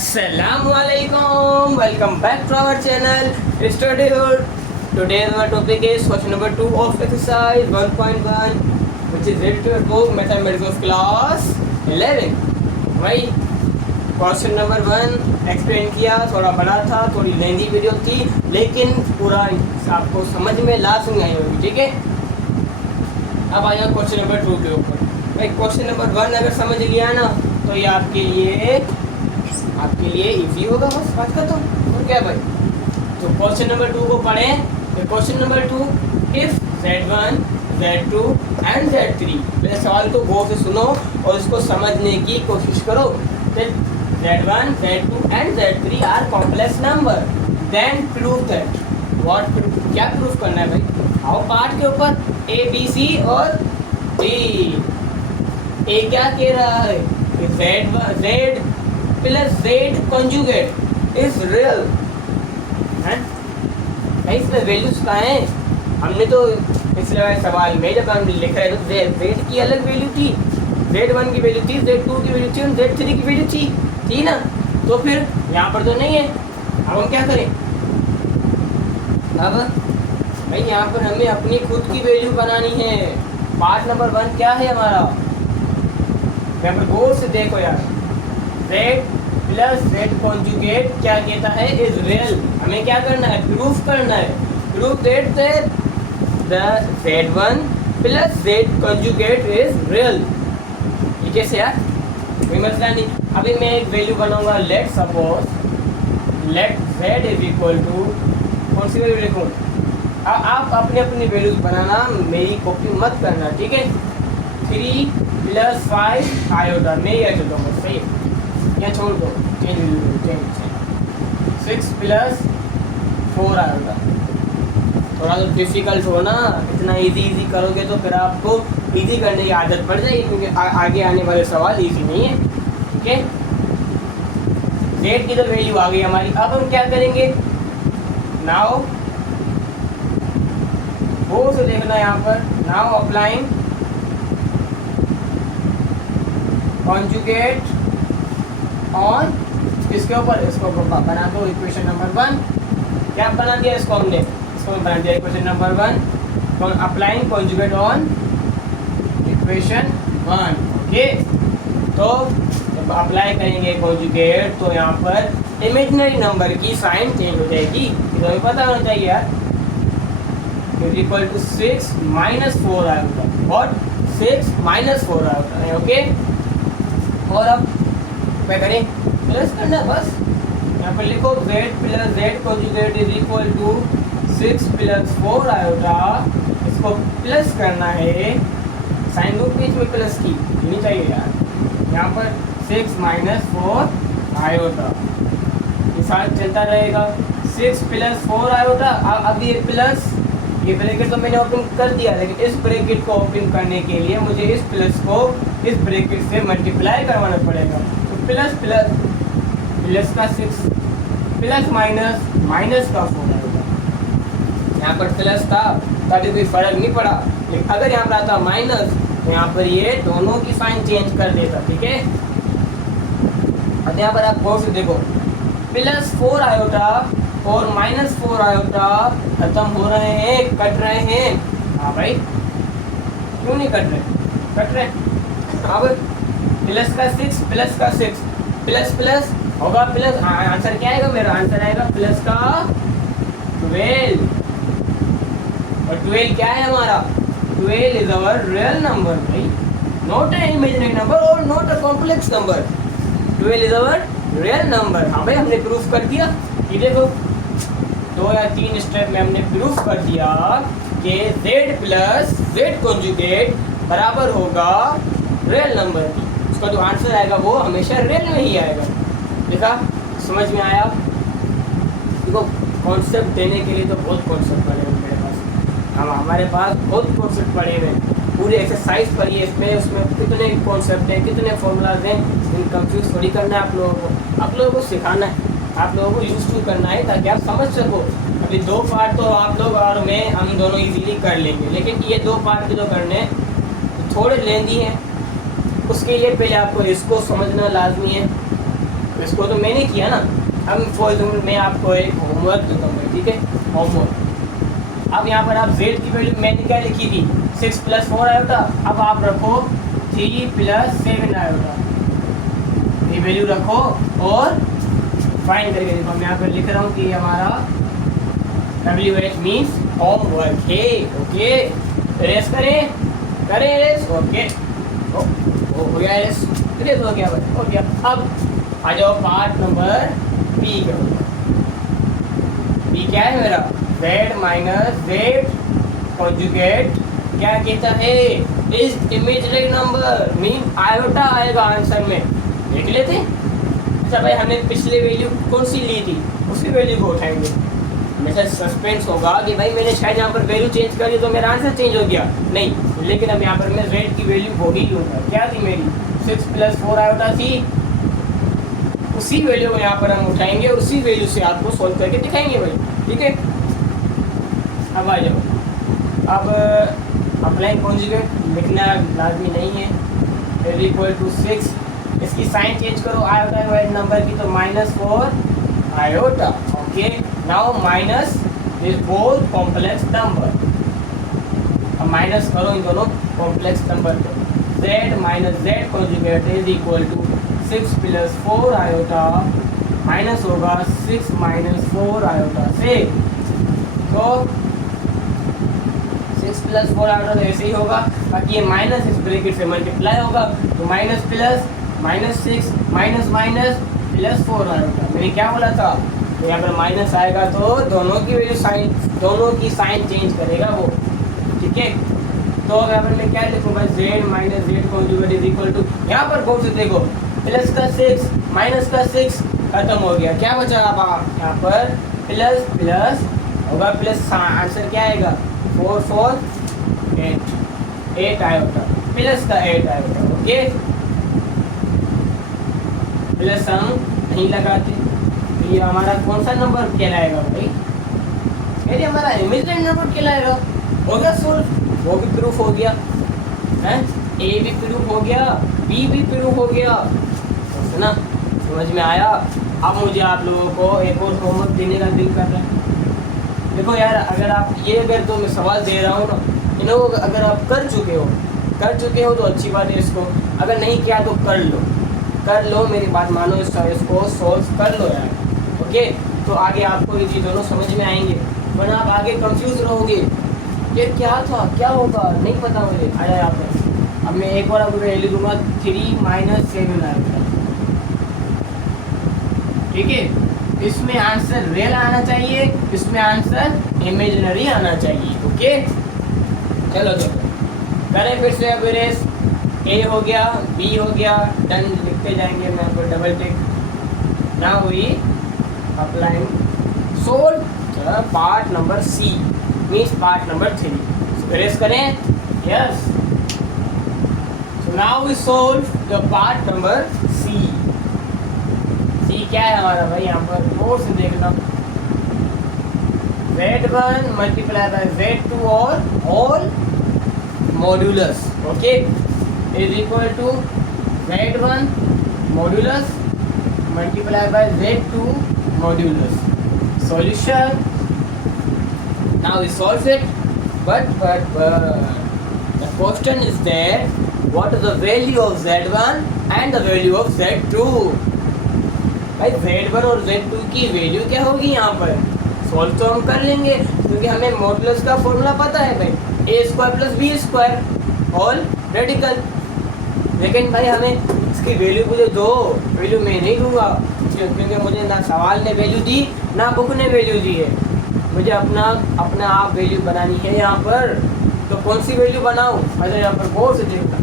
Assalamualaikum. Welcome back to our channel. Today our topic is question number 2 of exercise 1.1, which is related to book mathematics of class 11. वही question number 1 explain किया, थोड़ा बड़ा था, थोड़ी लेंदी video थी, लेकिन पूरा आपको समझ में लाजमी आई होगी। ठीक है, अब आ जाओ क्वेश्चन नंबर 2 के ऊपर। भाई क्वेश्चन नंबर 1 अगर समझ लिया ना तो ये आपके लिए इजी होगा, बस बात का तो और क्या भाई। तो क्वेश्चन नंबर 2 को पढ़ें। तो question number 2, if Z1 Z2 and Z3, मेरे सवाल को गौर से सुनो और इसको समझने की कोशिश करो। Z1 Z2 and Z3 are complex number, then prove that. क्या प्रूफ करना है भाई? आओ पार्ट के ऊपर A B C और D। ए क्या कह रहा है? Z plus Z conjugate is real है। इसमें वैल्यूज कहाँ हैं? हमने तो पिछले सवाल में जब हम लिख रहे थे तो Z की अलग वैल्यू थी, Z1 की वैल्यू थी, Z2 की वैल्यू थी और Z3 की वैल्यू थी ना। तो फिर यहाँ पर तो नहीं है। अब हम क्या करें? अब भाई यहाँ पर हमें अपनी खुद की वैल्यू बनानी है। पार्ट नंबर 1 क्या है हमारा? यहाँ पर गौर से देखो यार, Z प्लस Z कॉन्जुगेट क्या कहता है? Is real. हमें क्या करना है? प्रूफ करना है। Proof that the Z1 plus Z conjugate is real. ये कैसे यार? कोई मसला नहीं। अभी मैं एक वैल्यू बनाऊंगा। Let suppose let Z is equal to, कौन सी वैल्यू लिखूँ? आप अपनी अपनी वैल्यूज बनाना, मेरी कॉपी मत करना, ठीक है। 3 प्लस 5 आयोटा, मैं यह चलता हूँ, सही है, या छोड़ दो, चेंज 6 प्लस 4 आयोटा। थोड़ा तो डिफिकल्ट हो ना, इतना इजी करोगे तो फिर आपको इजी करने की आदत पड़ जाएगी, क्योंकि आगे आने वाले सवाल इजी नहीं है। ठीक है, Z की तो वैल्यू आ गई हमारी। अब हम क्या करेंगे? नाउ वो से देखना यहाँ पर, नाउ अप्लाइंग कॉन्जुगेट ऑन इसके ऊपर, इसको बना दो इक्वेशन नंबर 1। क्या बना दिया इसको हमने? इसको बना दिया equation number 1, applying conjugate on equation 1। Okay, तो जब अप्लाई करेंगे कॉन्जुगेट तो यहाँ पर इमेजिनरी नंबर की साइन चेंज हो जाएगी, तो हमें पता होना चाहिए यार। इज इक्वल टू 6 माइनस 4 आएगा, और 6 माइनस 4 आएगा। ओके, और अब क्या करें? प्लस करना बस। यहाँ पर लिखो Z plus Z conjugate is equal to 6 plus 4 iota. इसको प्लस करना है, साइन रूट बीच में प्लस की नहीं चाहिए यार। यहाँ पर 6 माइनस 4 आयोटा के साथ चलता रहेगा। 6 प्लस 4 आयोटा। अब ये प्लस, ये ब्रैकेट तो मैंने ओपन कर दिया, लेकिन इस ब्रैकेट को ओपन करने के लिए मुझे इस प्लस को इस ब्रैकेट से मल्टीप्लाई करवाना पड़ेगा। तो प्लस प्लस प्लस का 6 प्लस माइनस माइनस का 4 आएगा। यहाँ पर प्लस था तभी कोई फर्क नहीं पड़ा, लेकिन अगर यहाँ पर आता माइनस तो यहाँ पर ये दोनों की साइन चेंज कर देता। ठीक है, अब यहाँ पर आप गौर से देखो, प्लस 4 आयोटा और माइनस 4 आयोटा खत्म हो रहे हैं, कट रहे हैं। हाँ भाई, क्यों नहीं कट रहे? कट रहे। अब प्लस का 6 प्लस का 6 प्लस प्लस होगा प्लस। आंसर क्या आएगा मेरा? आंसर आएगा प्लस का 12। और 12 क्या है हमारा? 12 इज अवर रियल नंबर भाई, नॉट ए इमेजिनरी नंबर और not a complex number. 12 is our real number. हाँ भाई, हमने प्रूफ कर दिया। ये देखो 2 या 3 स्टेप में हमने प्रूफ कर दिया कि Z प्लस Z कॉन्जुगेट बराबर होगा रियल नंबर की। उसका जो आंसर आएगा वो हमेशा रियल में ही आएगा। देखा, समझ में आया? देखो, कॉन्सेप्ट देने के लिए तो बहुत कॉन्सेप्ट पड़े हुए मेरे पास, हमारे पास बहुत कॉन्सेप्ट पड़े हुए हैं। पूरी एक्सरसाइज पढ़ी है इसमें, उसमें कितने कॉन्सेप्ट हैं, कितने फॉर्मूलाज हैं। इन कंफ्यूज थोड़ी करना है आप लोगों को सिखाना है, आप लोगों को यूज टू करना है ताकि आप समझ सको। अभी 2 पार्ट तो आप लोग और मैं, हम दोनों इजीली कर लेंगे, लेकिन ये 2 पार्ट जो करने थोड़े लेंदी हैं, उसके लिए पहले आपको इसको समझना लाजमी है। इसको तो मैंने किया ना। अब फॉर एग्जाम्पल मैं आपको एक होमवर्क देता हूँ, ठीक है, होमवर्क। अब यहाँ पर आप z की वैल्यू मैंने क्या लिखी थी 6 + 4 आयोटा, अब आप रखो 3 + 7 आयोटा, ये वैल्यू रखो और फाइंड करके देखो। मैं यहाँ पर लिख रहा हूँ कि हमारा WH मीन्स होमवर्क है। ओके, रेस करें रेस। ओके, हो गया रेस, रेस हो गया। अब आ जाओ पार्ट नंबर बी का। बी क्या है मेरा, z - z कॉन्जुगेट क्या कहता है, is imaginary number mean iota आएगा आंसर में, देख लेते। अच्छा भाई, हमने पिछले वैल्यू कौन सी ली थी, उसी वैल्यू को उठाएंगे। हमेशा सस्पेंस होगा कि भाई मैंने शायद यहाँ पर वैल्यू चेंज करी तो मेरा आंसर चेंज हो गया, नहीं, लेकिन अब यहाँ पर मैं z की वैल्यू हो ही लूँगा। क्या थी मेरी 6 + 4 आयोटा थी, उसी वैल्यू को यहाँ पर हम उठाएंगे, उसी वैल्यू से आपको सोल्व करके दिखाएंगे भाई, ठीक है। अब आ जाओ, अब अप्लाई कॉन्जुगेट लिखना लाजमी नहीं है, =6, इसकी साइन चेंज करो आयोटा डिवाइड नंबर की, तो -4 iota. Okay, now minus this both complex number, अब माइनस करो इन दोनों कॉम्प्लेक्स नंबर को। z - z conjugate is equal to 6 + 4 iota minus होगा 6 - 4 आयोटा से, तो 6 + 4 आयोटा तो ऐसे ही होगा, बाकी ये माइनस इस ब्रैकेट से मल्टीप्लाई होगा, तो माइनस प्लस -6 माइनस +4 आयोटा। मैंने क्या बोला था, तो यहाँ पर माइनस आएगा तो दोनों की वैल्यू साइन, दोनों की साइन चेंज करेगा वो, ठीक है। तो यहाँ पर मैं क्या लिखूँगा, z - z conjugate is equal to, यहाँ पर कौन से देखो, प्लस का 6 माइनस का 6 खत्म हो गया, क्या बचा अब यहाँ पर प्लस प्लस होगा, प्लस आंसर क्या आएगा 4 4 8 आयोटा, प्लस का 8 आयोटा। ओके, प्लस हम नहीं लगाते, तो ये हमारा कौन सा नंबर कहलाएगा भाई, ये हमारा इमेजिनरी नंबर कहलाएगा। हो गया सोल्व, वो भी प्रूफ हो गया है, ए भी प्रूफ हो गया, बी भी प्रूफ हो गया, ना समझ में आया। अब मुझे आप लोगों को एक और होमवर्क देने का दिल कर रहा है। देखो यार, अगर आप ये, अगर तो मैं सवाल दे रहा हूँ ना, इन्हों अगर आप कर चुके हो तो अच्छी बात है, इसको अगर नहीं किया तो कर लो, मेरी बात मानो, इसको सॉल्व कर लो यार। ओके, तो आगे आपको ये चीज़ दोनों समझ में आएंगे, वरना आप आगे कंफ्यूज रहोगे, ये क्या था क्या होगा नहीं पता मुझे। आया यहाँ पर, अब मैं एक बार आपको वैल्यू दूंगा 3 - 7 आएगा, ठीक है। इसमें आंसर रियल आना चाहिए, इसमें आंसर इमेजिनरी आना चाहिए। ओके, चलो करें फिर से। अब रेस ए हो गया, बी हो गया, डन लिखते जाएंगे, मैं आपको double tick. Now we applying solve part number C means part number 3। रेस करें, yes. So now we solve the part number C. C क्या है हमारा भाई, यहाँ पर गौर से देखना, z1 × z2 और all modulus, okay, is equal to z1 modulus × z2 modulus. Solution, now we solve it, but the question is there, what is the value of z1 and the value of z2। भाई z1 और z2 की value क्या होगी, यहाँ पर solve तो हम कर लेंगे क्योंकि हमें मॉडुलस का फॉर्मूला पता है भाई, a² + b² ऑल रेडिकल। लेकिन भाई हमें इसकी वैल्यू मुझे दो, वैल्यू मैं नहीं दूंगा क्योंकि मुझे ना सवाल ने वैल्यू दी ना बुक ने वैल्यू दी है, मुझे अपना आप वैल्यू बनानी है यहाँ पर। तो कौन सी वैल्यू बनाऊँ, अच्छा यहाँ पर गौर से देखना,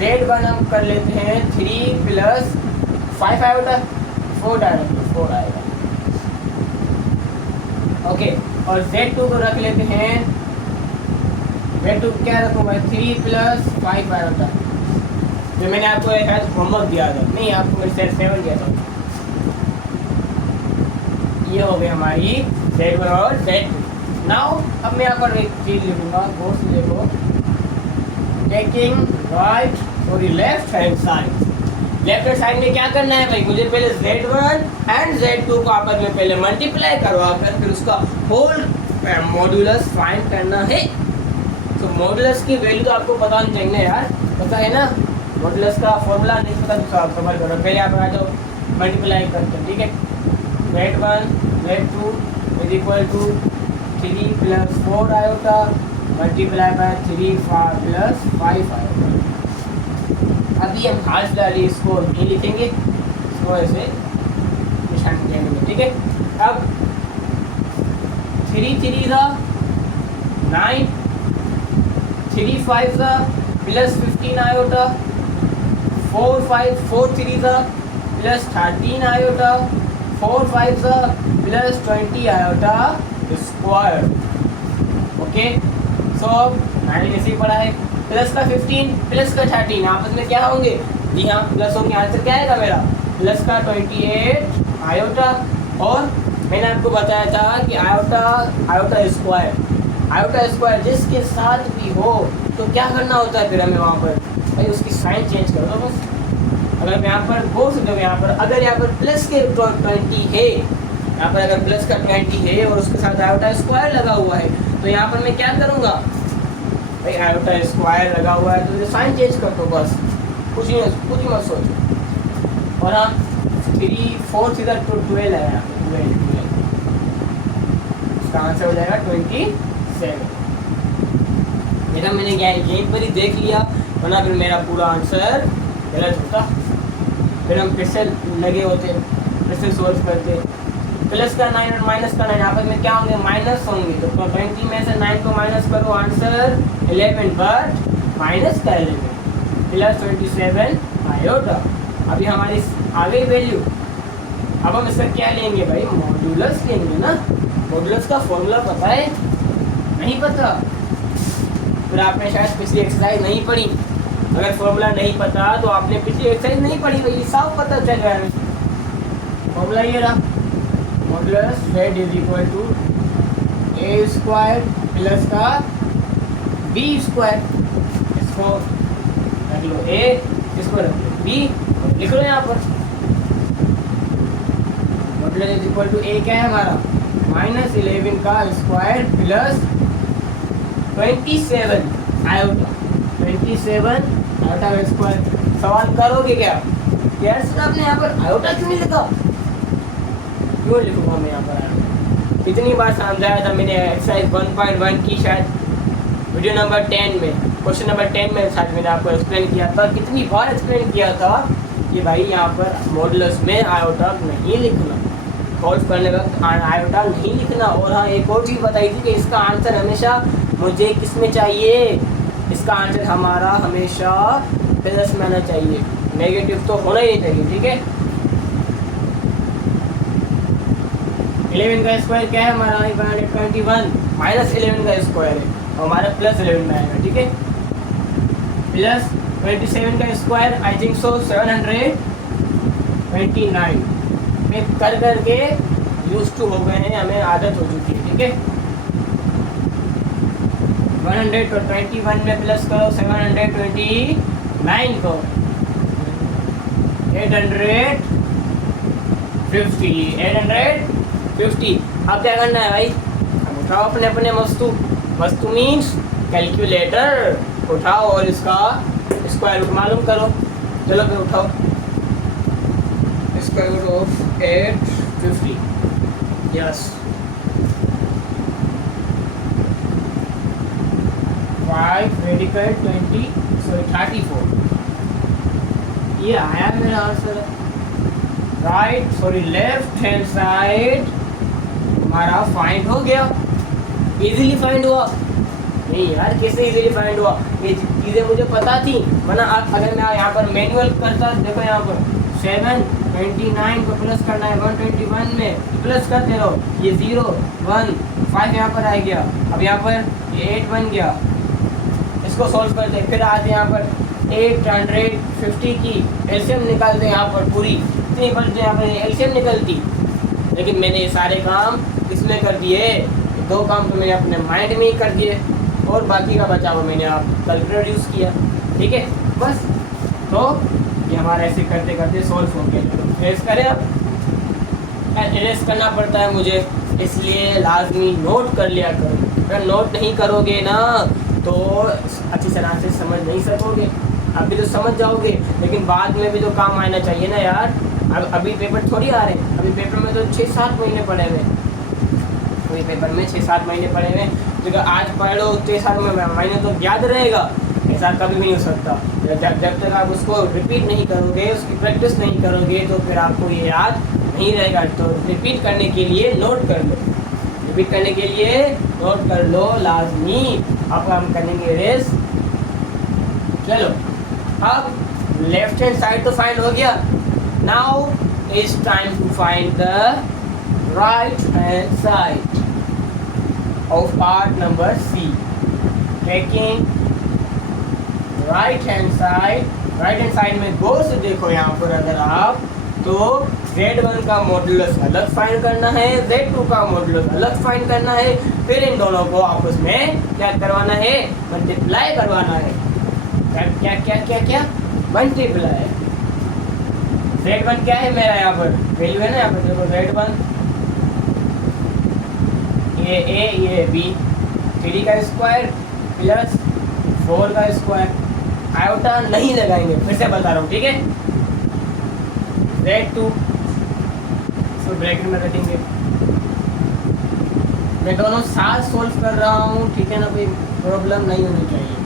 z1 हम कर लेते हैं 3 + 5 आएगा 4 आएगा, ओके। और z2 को रख लेते हैं, z2 क्या रखूँगा 3 + 5 आएगा, जो मैंने आपको एक होमवर्क दिया था, नहीं आपको मैं 7 दिया था। ये हो गई हमारी z1 और z2। नाउ अब मैं यहाँ पर एक चीज़ लिखूँगा, गौर से देखो, taking right sorry left hand side left hand side में क्या करना है भाई, मुझे पहले Z1 एंड Z2 को आपस में पहले मल्टीप्लाई करवा कर फिर उसका होल मॉड्यूलस फाइंड करना है। तो मॉड्यूलस की वैल्यू तो आपको पता होनी चाहिए यार, पता है ना मॉड्यूलस का फॉर्मूला, नहीं पता तो आप समझ करो, पहले आप आ जाओ मल्टीप्लाई करते हैं, ठीक है। Z1 Z2 is equal to 3 + 4 iota multiply by 3 + 5 iota. अभी हम हाल फिलहाल इसको नहीं लिखेंगे, इसको ऐसे निशान देंगे, ठीक है। अब 3 3 9, 3 5 + 15 iota, 4 5 4 3 + 13 iota, 4 5 + 20 iota square. Okay, so 9 ऐसे ही पड़ा है, प्लस का 15 प्लस का 13 आपस में क्या होंगे, जी हाँ प्लस होंगे। आंसर क्या आएगा मेरा, प्लस का 28 आयोटा। और मैंने आपको बताया था कि आयोटा स्क्वायर जिसके साथ भी हो तो क्या करना होता है फिर हमें वहाँ पर भाई उसकी साइन चेंज कर दो बस। अगर यहाँ पर बोल सकते हो, यहाँ पर अगर यहाँ पर प्लस के 20 है, यहाँ पर अगर प्लस का 20 है और उसके साथ आयोटा स्क्वायर लगा हुआ है तो यहाँ पर मैं क्या करूँगा भाई, आयोटा स्क्वायर लगा हुआ है तो साइन चेंज कर दो बस, कुछ ही मत सोचो। और हाँ 3 4 सीधा 12 है यहाँ पे, 12 इसका आंसर हो जाएगा 27। मेरा मैंने यहीं पर ही देख लिया, वरना फिर मेरा पूरा आंसर गलत होता। फिर हम फिर से लगे होते, फिर से सोल्व करते। प्लस का 9 और माइनस का 9 आपस में क्या होंगे, माइनस होंगे। तो 20 में से 9 को माइनस करो, आंसर 11, बट माइनस का 11 प्लस 27 आयोटा। अभी हमारी आ गई वैल्यू। अब हम इसका क्या लेंगे भाई, मॉड्यूलस लेंगे ना। मॉड्यूलस का फॉर्मूला पता है, नहीं पता फिर आपने शायद पिछली एक्सरसाइज नहीं पढ़ी। अगर फॉर्मूला नहीं पता तो आपने पिछली एक्सरसाइज नहीं पढ़ी, तो ये साफ पता चल रहा है। फॉर्मूला ये रहा, modulus z is equal to a² plus का b²। इसको रख लो a, इसको रख लो b, लिख लो यहाँ पर। Modulus is equal to a क्या है हमारा, -11 का स्क्वायर प्लस 27 आयोटा, 27 आयोटा का स्क्वायर। सवाल करोगे क्या, यार सर आपने यहाँ पर आयोटा क्यों नहीं लिखा, क्यों लिखूंगा मैं यहाँ पर आयोटा। कितनी बार समझाया था मैंने एक्सरसाइज 1.1 की, शायद वीडियो नंबर 10 में, क्वेश्चन नंबर 10 में शायद मैंने आपको एक्सप्लेन किया था। कितनी बार एक्सप्लेन किया था कि भाई यहाँ पर मॉडुलस में आयोटा नहीं लिखना, सॉल्व करने वक्त आयोटा नहीं लिखना। और हाँ एक और चीज़ बताई थी कि इसका आंसर हमेशा मुझे किस में चाहिए, इसका आंसर हमारा हमेशा प्लस में आना चाहिए, नेगेटिव तो होना ही नहीं चाहिए, ठीक है। 11 का स्क्वायर क्या है हमारा, 121 माइनस 11 का स्क्वायर है, और हमारा प्लस 11 में आएगा, ठीक है। प्लस 27 का स्क्वायर आई थिंक सो 729 में कर करके यूज टू हो गए हैं, हमें आदत हो चुकी है, ठीक है। 121 में प्लस करो 729 को 850। अब क्या करना है भाई, अब उठाओ अपने अपने वस्तु मीन्स कैलकुलेटर उठाओ और इसका स्क्वायर रूट मालूम करो। चलो फिर उठाओ, square root of 850, yes 5 radical 34, ये आया मेरा आंसर। लेफ्ट हैंड साइड हमारा फाइंड हो गया, इजीली फाइंड हुआ। नहीं यार कैसे इजीली फाइंड हुआ, ये चीज़ें मुझे पता थी, वरना आप अगर मैं यहाँ पर मैनुअल करता, देखो यहाँ पर 729 को प्लस करना है 121 में, प्लस करते रहो, ये 0 1 5 यहाँ पर आ गया, अब यहाँ पर ये 8 बन गया। इसको सॉल्व करते फिर आते यहाँ पर 850 की एलसीएम निकालते हैं, यहाँ पर पूरी इतनी बनते यहाँ पर एलसीएम निकलती। लेकिन मैंने ये सारे काम इसमें कर दिए, 2 काम तो मैंने अपने माइंड में ही कर दिए और बाकी का बचा हुआ मैंने आप कैलकुलेटर यूज़ किया, ठीक है। बस तो ये हमारा ऐसे करते करते सॉल्व हो गया। तो ट्रेस करें अब, ट्रेस करना पड़ता है मुझे, इसलिए लाजमी नोट कर लिया करो। अगर नोट नहीं करोगे ना तो अच्छी तरह से समझ नहीं सकोगे। अभी तो समझ जाओगे लेकिन बाद में भी तो काम आना चाहिए ना यार। अब अभी पेपर थोड़ी आ रहे हैं, अभी पेपर में तो 6-7 महीने पड़े हुए, अभी पेपर में 6-7 महीने पड़े हुए। तो आज पढ़ लो 6-7 महीने तो याद रहेगा, ऐसा कभी भी नहीं हो सकता। जब तक आप उसको रिपीट नहीं करोगे, उसकी प्रैक्टिस नहीं करोगे तो फिर आपको ये याद नहीं रहेगा। तो रिपीट करने के लिए नोट कर लो, रिपीट करने के लिए नोट कर लो लाजमी। अब हम करेंगे रेस। चलो अब लेफ्ट हैंड साइड तो फाइंड हो गया, now is time to find the right hand side of part number C. Taking right hand side में गौर से देखो यहाँ पर अगर आप, तो Z1 का मॉडुलस अलग फाइंड करना है, Z2 का मॉडुलस अलग फाइंड करना है, फिर इन दोनों को आपस में क्या करवाना है, मल्टीप्लाई करवाना है। क्या क्या क्या क्या मल्टीप्लाई। Z1 क्या है मेरा यहाँ पर वैल्यू है ना, यहाँ पर देखो Z1 ये A ये B, 3 का स्क्वायर प्लस 4 का स्क्वायर, आयोटा नहीं लगाएंगे, फिर से बता रहा हूँ ठीक है। Z2 इसको ब्रैकेट में रखेंगे, मैं दोनों साथ सोल्व कर रहा हूँ ठीक है ना, कोई प्रॉब्लम नहीं होनी चाहिए।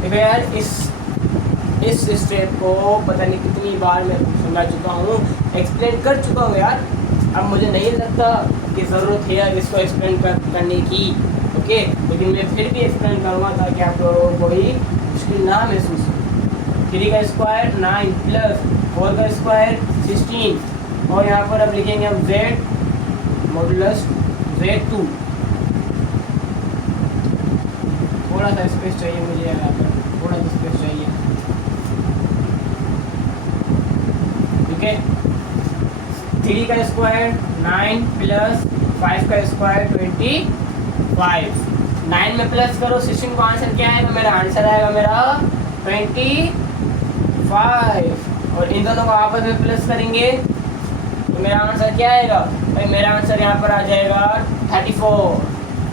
देखो यार इस स्टेप को पता नहीं कितनी बार मैं समझा चुका हूँ, एक्सप्लेन कर चुका हूँ यार। अब मुझे नहीं लगता कि ज़रूरत है इसको एक्सप्लेन करने की, ओके, लेकिन मैं फिर भी एक्सप्लेन करूँगा ताकि आप लोगों को कोई मुश्किल ना महसूस हो। 3 का स्क्वायर 9 प्लस 4 का स्क्वायर 16, और यहाँ पर अब लिखेंगे हम Z मॉडुलस Z2। थोड़ा सा स्पेस चाहिए मुझे यहाँ पर, थोड़ा सा स्पेस चाहिए ठीक है। 3 का स्क्वायर 9 प्लस 5 का स्क्वायर 25, 9 में प्लस करो 16 को, आंसर क्या आएगा मेरा, आंसर आएगा मेरा 25, और इन दोनों को आपस में प्लस करेंगे तो मेरा आंसर क्या आएगा भाई, मेरा आंसर यहाँ पर आ जाएगा 34।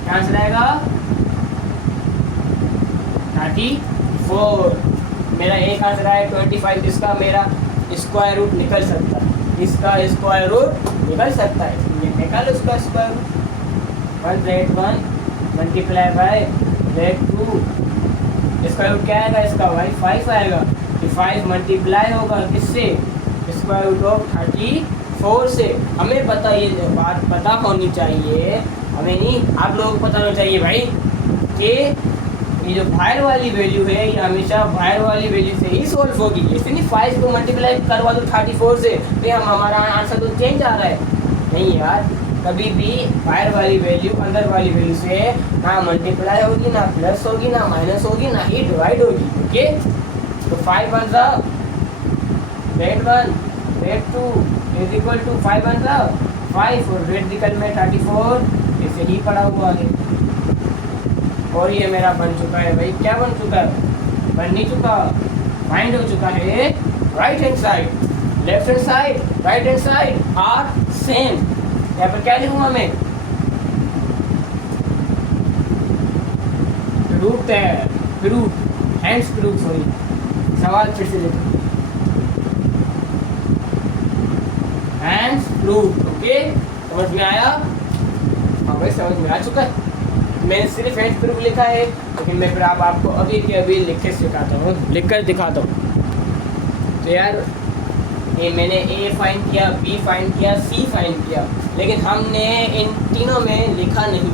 क्या आंसर आएगा 34। मेरा एक आंसर आया 25, इसका मेरा स्क्वायर रूट निकल सकता है, इसका स्क्वायर रूट निकल सकता है, ये निकालो इसका square root. 1Z1 multiply by Z2, इसका रूट क्या आएगा, इसका भाई 5 आएगा। 5 मल्टीप्लाई होगा किससे, स्क्वायर रूट ऑफ 34 से। हमें पता, ये बात पता होनी चाहिए, हमें नहीं आप लोगों को पता होना चाहिए भाई कि ये जो बाहर वाली वैल्यू है ये हमेशा बाहर वाली वैल्यू से ही सोल्व होगी। इससे नहीं 5 को मल्टीप्लाई करवा दो 34 से तो हमारा आंसर तो चेंज आ रहा है, नहीं यार, कभी भी बाहर वाली वैल्यू अंदर वाली वैल्यू से ना मल्टीप्लाई होगी, ना प्लस होगी, ना माइनस होगी, ना ही डिवाइड होगी, ओके। तो 5 वन सा Z1 Z2 is equal to 5 one सा 5 और रेडिकल में 34, इसे ही पढ़ा हुआ है। और ये मेरा बन चुका है भाई, क्या बन चुका है, बन नहीं चुका, फाइंड हो चुका है right hand side. Left hand side right hand side are same. यहाँ पर क्या लिखूंगा मैं, रूट है, रूट हैंड्स प्रूफ, सॉरी सवाल फिर से लिखो, हैंड्स प्रूफ, ओके, समझ में आया, हाँ भाई समझ में आ चुका है। मैंने सिर्फ हैंड्स प्रूफ लिखा है, लेकिन मैं फिर आपको अभी के अभी लिख के सिखाता हूँ, लिख कर दिखाता हूँ। तो यार ये मैंने A फाइंड किया, B फाइंड किया, C फाइंड किया, लेकिन हमने इन तीनों में लिखा नहीं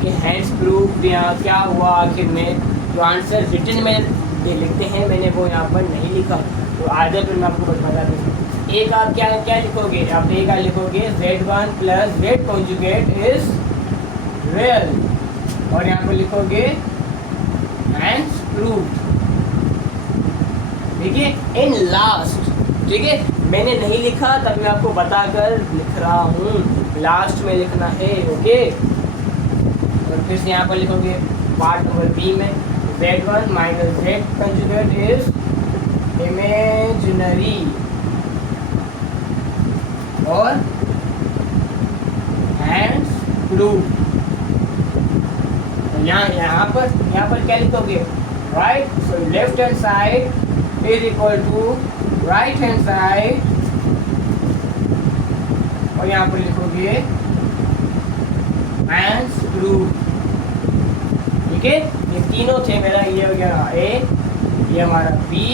कि हैंड्स प्रूफ यहाँ क्या हुआ आखिर में। जो आंसर रिटन में लिखते हैं मैंने वो यहाँ पर नहीं लिखा, तो आगे फिर मैं आपको बता दूँ। ए का क्या क्या लिखोगे, आप ए का लिखोगे Z1 plus Z conjugate is real, और यहाँ पर लिखोगे हैंड्स प्रूफ, ठीक है, इन लास्ट, ठीक है। मैंने नहीं लिखा तब मैं आपको बताकर लिख रहा हूँ, लास्ट में लिखना है, ओके। और फिर से यहाँ पर लिखोगे पार्ट नंबर बी में z1 minus z conjugate is imaginary और hence proved। यहाँ पर क्या लिखोगे, right, so left hand side is equal to right hand side, और यहाँ पर लिखोगे hence proved। ठीक है, ये तीनों थे मेरा, ये हो गया ए, ये हमारा बी,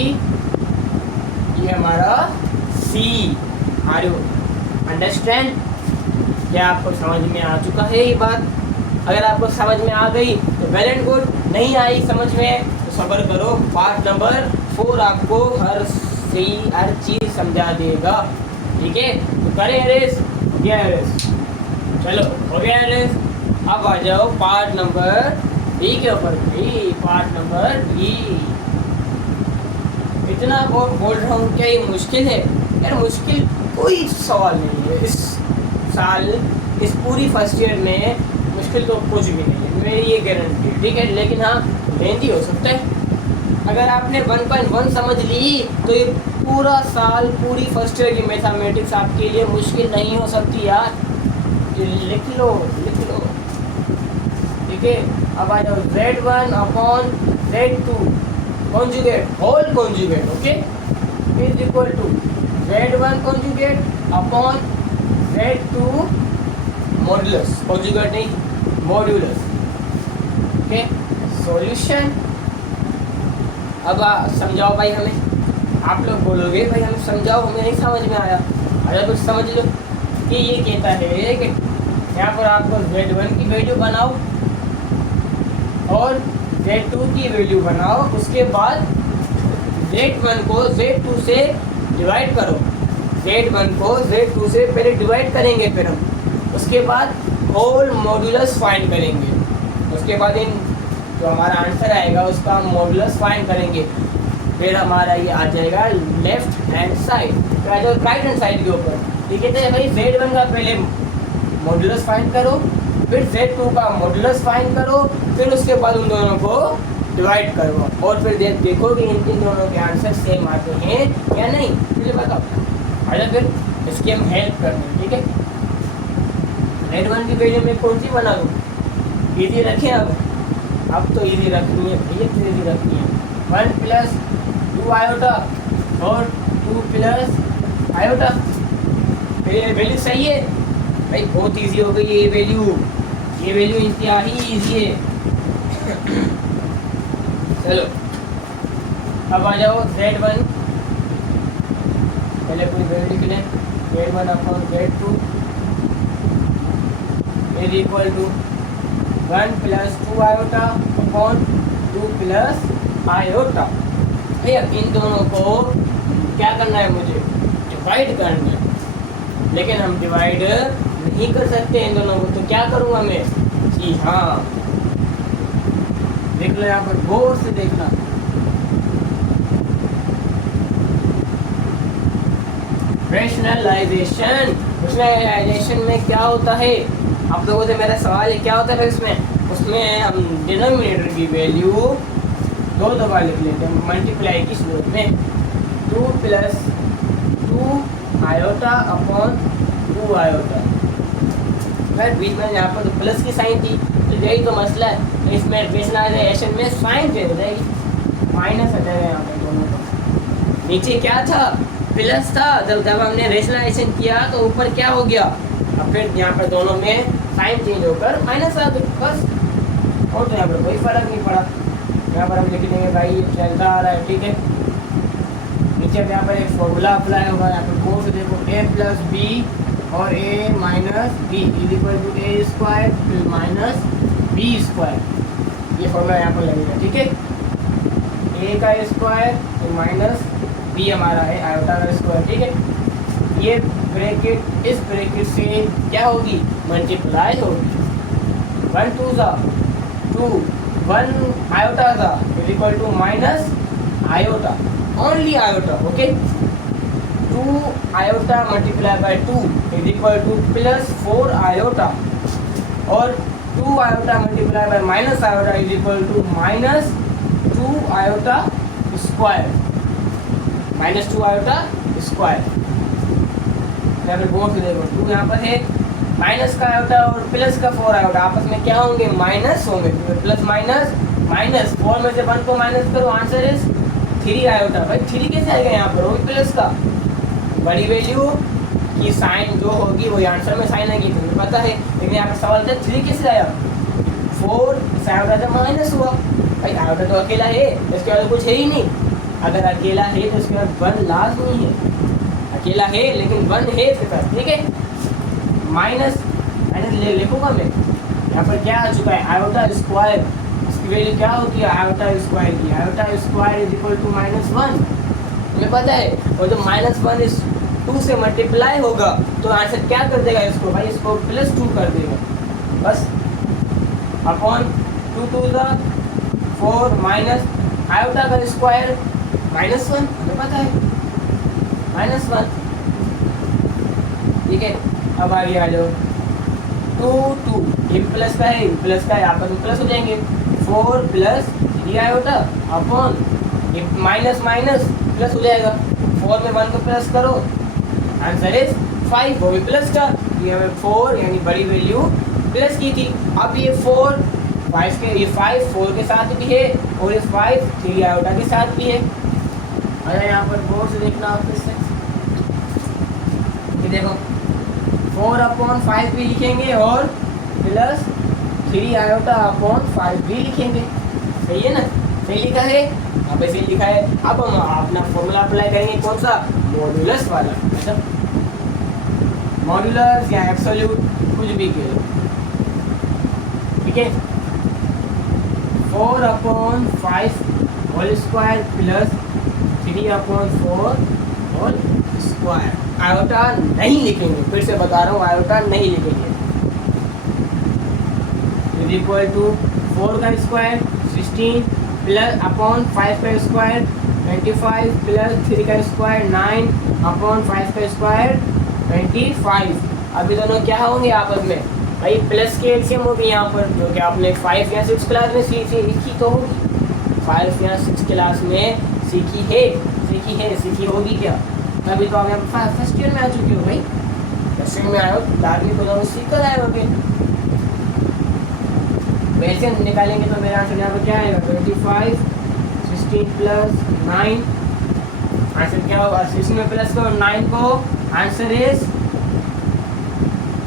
ये हमारा सी। Are you understand? क्या आपको समझ में आ चुका है ये बात? अगर आपको समझ में आ गई तो वेल एंड गुड, नहीं आई समझ में तो सब्र करो, पार्ट नंबर 4 आपको हर चीज़ समझा देगा। ठीक है, तो करें रेस, हो गया रेस, चलो हो गया रेस। अब आ जाओ पार्ट नंबर बी के ऊपर, बी पार्ट नंबर बी। इतना बोल रहा हूँ, क्या ये मुश्किल है? यार मुश्किल कोई सवाल नहीं है इस साल, इस पूरी फर्स्ट ईयर में मुश्किल तो कुछ भी नहीं है, मेरी ये गारंटी। ठीक है, लेकिन हाँ लेंदी हो सकता है। अगर आपने 1.1 समझ ली तो ये पूरा साल, पूरी फर्स्ट ईयर की मैथमेटिक्स आपके लिए मुश्किल नहीं हो सकती यार। लिख लो लिख लो। ठीक है, अब आ जाओ z1 upon z2 conjugate, whole conjugate, okay, is equal to z1 conjugate upon z2 modulus, conjugate नहीं मॉड्यूलस। Okay, solution. अब समझाओ भाई हमें। आप लोग बोलोगे भाई हमें समझाओ, हमें नहीं समझ में आया। अरे कुछ समझ लो कि ये कहता है कि यहाँ पर आपको z1 की वैल्यू बनाओ और z2 की वैल्यू बनाओ, उसके बाद z1 को z2 से डिवाइड करो। z1 को z2 से पहले डिवाइड करेंगे, फिर हम उसके बाद होल मॉड्यूलस फाइंड करेंगे। उसके बाद इन जो हमारा आंसर आएगा उसका हम मॉड्यूलस फाइंड करेंगे। फिर हमारा ये आ जाएगा लेफ्ट हैंड साइड, तो आ जाओ राइट हैंड साइड के ऊपर। ठीक है, तो भाई z1 का पहले मॉड्यूलस फाइंड करो, फिर z2 का मॉड्यूलस फाइंड करो, फिर उसके बाद उन दोनों को डिवाइड करो, और फिर देखो कि इन दोनों के आंसर सेम आते हैं या नहीं। मुझे बताओ, अच्छा फिर इसकी हम हेल्प करते हैं। ठीक है, z1 की वैल्यू में कौन सी बना दूँ? इजी रखें। अब तो इजी रखनी है भैया, तो इजी रखनी है। 1 प्लस 2 आयोटा और 2 प्लस आयोटा, फिर वैल्यू सही है भाई, बहुत इजी हो गई ये वैल्यू, ये वैल्यू इंतहाई इजी है। चलो अब आ जाओ z1, पहले कोई वैल्यू लिख लें, z1 upon z2 is equal to 1 plus 2 iota upon 2 plus iota. भैया इन दोनों को क्या करना है, मुझे डिवाइड करना है, लेकिन हम डिवाइड नहीं कर सकते इन दोनों को, तो क्या करूँगा मैं? जी हाँ, देख लो यहाँ पर, गौर से देखना। रैशनलाइजेशन, रैशनलाइजेशन में क्या होता है? आप लोगों से मेरा सवाल है, क्या होता है उसमें हम डिनोमिनेटर की वैल्यू 2 दफ़ा लिख लेते हैं मल्टीप्लाई की सूरत में। 2 प्लस 2 आयोटा अपॉन 2 आयोटा, फिर बीच में यहाँ पर तो प्लस की साइन थी, तो यही तो मसला है। इसमें रैशनलाइजेशन में साइन चेंज हो जाएगी, माइनस आ जाएगा यहाँ पर दोनों का। नीचे क्या था? प्लस था। जब हमने रैशनलाइजेशन किया तो ऊपर क्या हो गया? अब फिर यहाँ पर दोनों में साइन चेंज होकर माइनस आ गई, बस। और तो यहाँ पर कोई फ़र्क नहीं पड़ा। यहाँ पर हम लिख देंगे भाई ये चलता आ रहा है, ठीक है। नीचे यहाँ पर एक फॉर्मूला अप्लाई होगा, यहाँ पर कोड देखो, a प्लस बी और a minus B is equal to a square minus B square. ये फॉर्मूला यहाँ पर लगेगा, ठीक है। a का स्क्वायर माइनस बी हमारा है आयोटा का स्क्वायर, ठीक है। ये ब्रैकेट इस ब्रैकेट से क्या होगी? मल्टीप्लाई होगी। 1 2 ज़ा 2, 1 आयोटा ज़ा is equal to minus iota, only iota, okay. 2 iota multiply by 2 is equal to plus 4 iota, और 2 iota multiply by minus iota is equal to minus 2 iota square, minus 2 iota square. या फिर board से देखो 2 यहाँ पर है, minus का iota और प्लस का 4 आयोटा आपस में क्या होंगे, माइनस होंगे। प्लस माइनस माइनस, 4 में से 1 को माइनस करो, आंसर इज 3 आयोटा। भाई 3 कैसे आएगा यहाँ पर, वो भी प्लस का। बड़ी वैल्यू की साइन जो होगी वही आंसर में साइन आएगी, तुम्हें पता है। लेकिन यहाँ पर सवाल था 3 कैसे आया, 4 इस आयोटा से माइनस हुआ। भाई आयोटा तो अकेला है, इसके बाद कुछ है ही नहीं। अगर अकेला है तो इसके बाद 1 लाजमी है, अकेला है लेकिन 1 है इसके पास, ठीक है। माइनस माइनस लिखूंगा मैं, यहाँ पर क्या आ चुका है, आयोटा स्क्वायर। इसकी वैल्यू क्या होती है, आयोटा स्क्वायर की। Iota square is equal to -1, मुझे पता है। और जब -1 इस 2 से मल्टीप्लाई होगा तो आंसर क्या कर देगा इसको, भाई इसको +2 कर देगा बस। अपॉन 2 2 4 माइनस आयोटा का स्क्वायर -1, मुझे पता है -1, ठीक है। अब आगे आ जाओ, 2 2 ये प्लस का है, प्लस का है, आपस में प्लस हो जाएंगे। 4 प्लस 3 आयोटा अपॉन ये माइनस माइनस प्लस हो जाएगा। 4 में 1 को प्लस करो, आंसर इज 5, वो भी प्लस का। ये 4 यानी बड़ी वैल्यू प्लस की थी। अब ये 4 5 के, ये 5 4 के साथ भी है और ये 5 3 आयोटा के साथ भी है। अगर यहाँ पर बोर्ड से देखना आप इससे, ये देखो 4 अपॉन 5 भी लिखेंगे और प्लस 3 आयोटा अपॉन 5 भी लिखेंगे, सही है ना, सही लिखा है, अब ऐसे लिखा है। अब हम अपना फॉर्मूला अप्लाई करेंगे, कौन सा, मॉड्यूलस वाला। अच्छा, मॉड्यूलस या एब्सोल्यूट कुछ भी कह लो, ठीक है। 4 upon 5 whole square plus 3 upon 4 whole square. Iota नहीं लिखेंगे, फिर से बता रहा हूँ, आयोटा नहीं लिखेंगे। इज इक्वल टू 4 का स्क्वायर 16 प्लस अपॉन 5 का स्क्वायर 25 प्लस 3 का स्क्वायर 9 अपॉन 5 का स्क्वायर 25। अभी दोनों क्या होंगे आपस में, भाई प्लस के एलसीएम होगी यहाँ पर, जो कि आपने 5 या 6 क्लास में सीखी तो होगी, 5 या 6 क्लास में सीखी होगी क्या। अभी तो आप फर्स्ट ईयर में आ चुके हो, भाई फर्स्ट ईयर में आए हो, दादी को तो सीख कर आए होगे। वैसे निकालेंगे तो मेरा आंसर यहाँ पर क्या आएगा, 25 16 प्लस 9, आंसर क्या होगा, 16 में प्लस करो 9 को, आंसर इज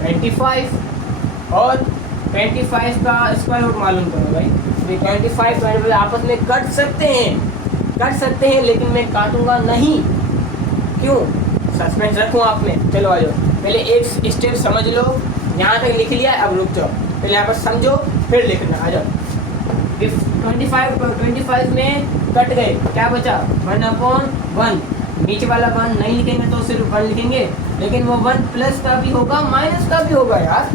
25। और 25 का स्क्वायर रूट मालूम करो भाई। 25 आपस में कट सकते हैं लेकिन मैं काटूंगा नहीं, क्यों, सस्पेंस रखूँ आप में। चलो आ जाओ, पहले एक स्टेप समझ लो, यहाँ तक लिख लिया, अब रुक जाओ, पहले यहाँ पर समझो फिर लिखना। आ जाओ, 25 में कट गए, क्या बचा, 1/1। नीचे वाला 1 नहीं लिखेंगे तो सिर्फ 1 लिखेंगे, लेकिन वो 1 प्लस का भी होगा माइनस का भी होगा यार,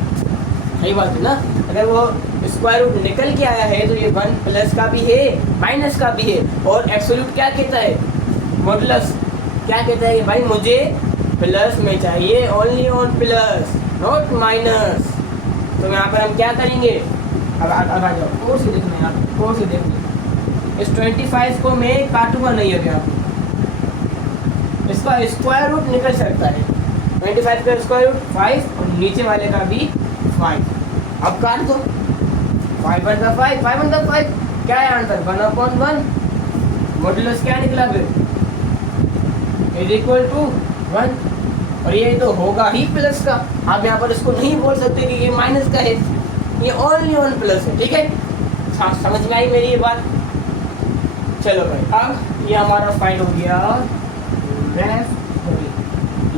सही बात है ना। अगर वो स्क्वायर रूट निकल के आया है तो ये 1 प्लस का भी है माइनस का भी है। और एब्सोल्यूट क्या कहता है, मॉडुलस क्या कहता है, भाई मुझे प्लस में चाहिए, only on plus not minus. तो यहाँ पर हम क्या करेंगे, अब आ जाओ, कोर्स ही देखना है आप, कोर्स ही देखना। इस 25 को मैं काटूंगा नहीं अभी, आप इसका स्क्वायर रूट निकल सकता है, 25 का स्क्वायर रूट 5 और नीचे वाले का भी 5। अब काट दो, 5 1 5, 5 1 5, क्या है आंसर, 1/1। मॉड्यूलस क्या निकला फिर, इज इक्वल टू 1। और ये तो होगा ही प्लस का, आप यहाँ पर इसको नहीं बोल सकते कि ये माइनस का है, ये ओनली ऑन प्लस है, ठीक है। हाँ, समझ में आई मेरी ये बात। चलो भाई, अब ये हमारा फाइंड हो गया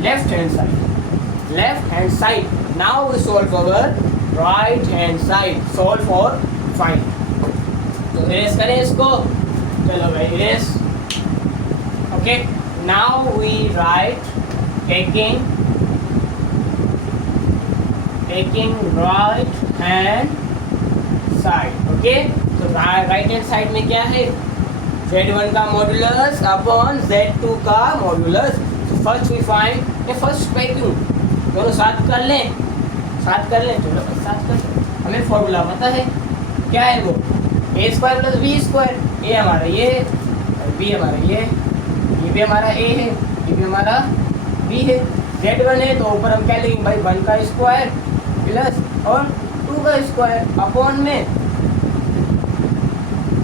left hand side. Now we solve our right hand side, solve for find. तो इरेज करें इसको, चलो भाई erase. Okay, now we right taking right hand side, ओके। तो राइट हैंड साइड में क्या है, Z1 का मॉड्यूलस अपॉन Z2 का मॉड्यूलस। फर्स्ट वी फाइंड ये फर्स्ट पैकिंग, दोनों साथ कर लें, चलो साथ कर लें। हमें फॉर्मूला पता है, क्या है वो, a² + b²। ए हमारा ये, बी हमारा ये भी हमारा ए है, ये भी हमारा बी है। z1 है तो ऊपर हम क्या लेंगे भाई 1 का स्क्वायर प्लस और 2 का स्क्वायर अपॉन में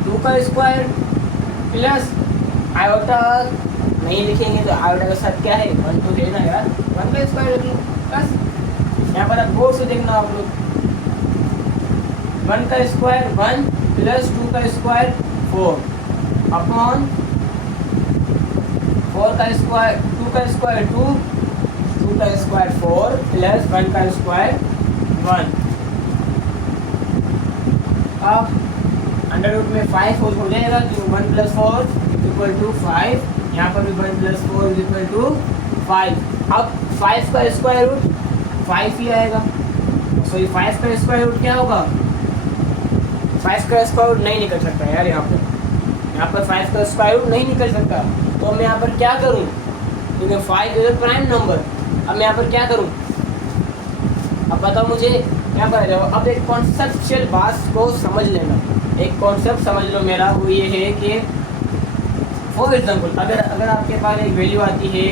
2 का स्क्वायर प्लस आयोटा नहीं लिखेंगे तो आयोटा के साथ क्या है 1 तो देना यार, 1 का स्क्वायर रख लो बस। यहाँ पर अब गौर से देखना आप लोग, 1 का स्क्वायर 1 प्लस 2 का स्क्वायर 4 अपॉन 4 का स्क्वायर 2 का स्क्वायर 2 2 का स्क्वायर 4 प्लस 1 का स्क्वायर 1। अब अंडर रूट में 5 हो जाएगा तो 1 प्लस 4 इक्वल टू 5, यहाँ पर भी 1 प्लस 4 इक्वल टू 5। अब 5 का स्क्वायर रूट 5 ही आएगा, सॉरी 5 का स्क्वायर रूट क्या होगा, 5 का स्क्वायर रूट नहीं निकल सकता यार, यहाँ पर 5 का स्क्वायर रूट नहीं निकल सकता। तो मैं यहाँ पर क्या करूँ, क्योंकि 5 इज अ प्राइम नंबर। अब मैं यहाँ पर क्या करूँ, अब बताओ मुझे, यहाँ पर आ जाओ। अब एक कॉन्सेप्चुअल बात को समझ लेना, एक कॉन्सेप्ट समझ लो मेरा, वो ये है कि फॉर एग्जाम्पल अगर आपके पास एक वैल्यू आती है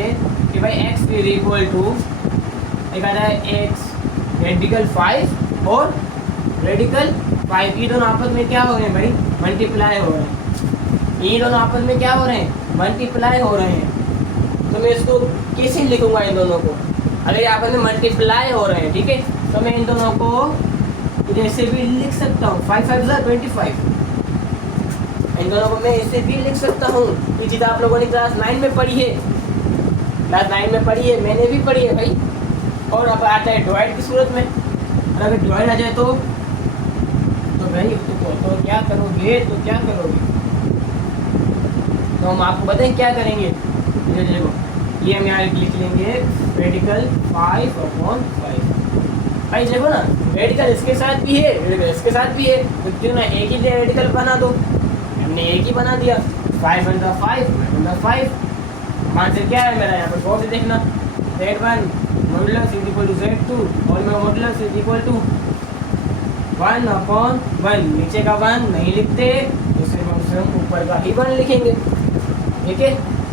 कि भाई x इज इक्वल टू, एक आता है x रेडिकल 5 और रेडिकल 5, ये दोनों आपस में क्या हो रहे हैं भाई, मल्टीप्लाई हो रहे हैं, ये दोनों आपस में क्या हो रहे हैं, मल्टीप्लाई हो रहे हैं। तो मैं इसको कैसे लिखूंगा इन दोनों को, अगर ये आपस में मल्टीप्लाई हो रहे हैं, ठीक है, तो मैं इन दोनों को जैसे भी लिख सकता हूँ, 5 5 25, इन दोनों को मैं ऐसे भी लिख सकता हूँ। ये चीज़ आप लोगों ने क्लास 9 में पढ़ी है, क्लास 9 में पढ़ी है, मैंने भी पढ़ी है भाई। और अब आता है डिवाइड की सूरत में, और अगर डिवाइड आ जाए तो भाई तो क्या करोगे, तो क्या करोगे, तो हम आपको बताएं क्या करेंगे। ये देखो, ये हम यहाँ लिख लेंगे रेडिकल 5 अपॉन 5। भाई देखो ना, रेडिकल इसके साथ भी है, रेडिकल इसके साथ भी है, तो क्यों ना एक ही रेडिकल बना दो, हमने एक ही बना दिया, 5 × 5 5। आंसर क्या है मेरा, यहाँ पर गौर से देखना, z1 modulus is equal to z2 और में modulus is equal to 1 upon 1। नीचे का 1 नहीं लिखते तो सिर्फ हम ऊपर का ही 1 लिखेंगे, ठीक है।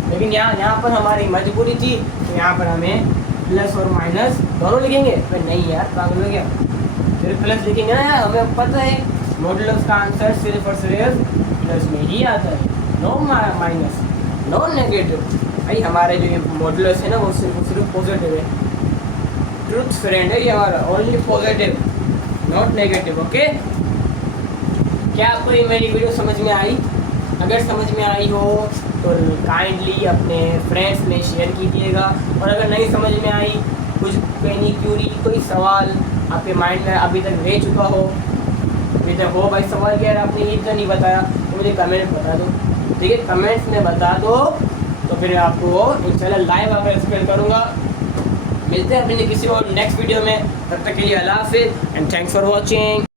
लेकिन यहाँ पर हमारी मजबूरी थी तो यहाँ पर हमें प्लस और माइनस दोनों लिखेंगे, तो नहीं यार पागल हो गया, सिर्फ प्लस लिखेंगे ना यार, हमें पता है मॉडुलस का आंसर सिर्फ और सिर्फ प्लस में ही आता है, नो माइनस नो नेगेटिव। भाई हमारे जो ये मॉडुलस है ना वो सिर्फ पॉजिटिव है, ट्रुथ फ्रेंड है ये हमारा, only positive not negative, okay. क्या आपको ये मेरी वीडियो समझ में आई? अगर समझ में आई हो तो काइंडली अपने फ्रेंड्स में शेयर कीजिएगा, और अगर नहीं समझ में आई, कुछ पेनी क्यूरी कोई सवाल आपके माइंड में अभी तक रह चुका हो, अभी तक हो भाई सवाल कि यार आपने ये तो नहीं बताया, तो मुझे कमेंट बता दो, ठीक है, कमेंट्स में बता दो, तो फिर आपको इंशाल्लाह लाइव आकर एक्सप्लेन करूँगा। मिलते हैं अपने किसी और नेक्स्ट वीडियो में, तब तक के लिए अल्लाह हाफिज़ एंड थैंक्स फॉर वॉचिंग।